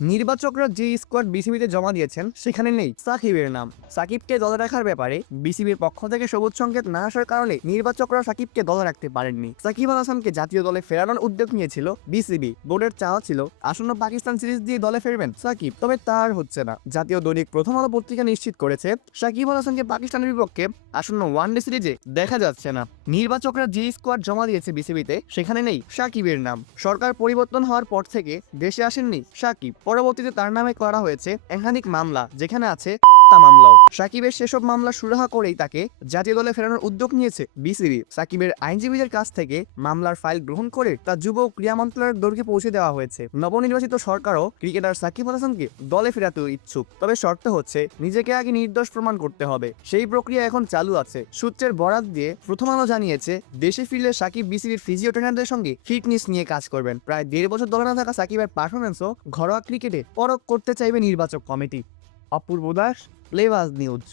নির্বাচকরা যে স্কোয়াড বিসিবিতে জমা দিয়েছেন সেখানে নেই সাকিবের নাম। সাকিবকে দলে রাখার ব্যাপারে বিসিবির পক্ষ থেকে সবুজ সংকেত না আসার কারণে নির্বাচকরা সাকিবকে দলে রাখতে পারেননি। সাকিব আল হাসানকে জাতীয় দলে ফেরানোর উদ্যোগ নিয়েছিল বিসিবি। বোর্ডের চাওয়া ছিল আসন্ন পাকিস্তান সিরিজ দিয়ে দলে ফিরবেন সাকিব, তবে তার হচ্ছে না। জাতীয় দৈনিক প্রথম আলো পত্রিকা নিশ্চিত করেছে সাকিব আল হাসানকে পাকিস্তানের বিপক্ষে আসন্ন ওয়ানডে সিরিজে দেখা যাচ্ছে না। নির্বাচকরা যে স্কোয়াড জমা দিয়েছে বিসিবিতে সেখানে নেই সাকিবের নাম। সরকার পরিবর্তন হওয়ার পর থেকে দেশে আসেননি সাকিব। পরবর্তীতে তার নামে করা হয়েছে একাধিক মামলা, যেখানে আছে মামলাও। সাকিবের সেসব মামলা সুরাহা করেই তাকে জাতীয় দলে ফেরানোর উদ্যোগ নিয়েছে বিসিবি। সাকিবের আইনজীবীদের কাছ থেকে মামলার ফাইল গ্রহণ করে তা যুব ও ক্রীড়া মন্ত্রণালয়ের দৌড়কে পৌঁছে দেওয়া হয়েছে। নবনির্বাচিত সরকারও ক্রিকেটার সাকিব আল হাসানকে দলে ফেরাতে ইচ্ছুক, তবে শর্ত হচ্ছে নিজেকে আগে নির্দোষ প্রমাণ করতে হবে। সেই প্রক্রিয়া এখন চালু আছে। সূত্রের বরাত দিয়ে প্রথম আলো জানিয়েছে দেশে ফিরলে সাকিব বিসিবির ফিজিও ট্রেনারদের সঙ্গে ফিটনেস নিয়ে কাজ করবেন। প্রায় 1.5 বছর দলে না থাকা সাকিবের পারফরমেন্সও ঘরোয়া ক্রিকেটে পরখ করতে চাইবে নির্বাচক কমিটি। অপূর্ব দাস, প্লেবাজ নিউজ।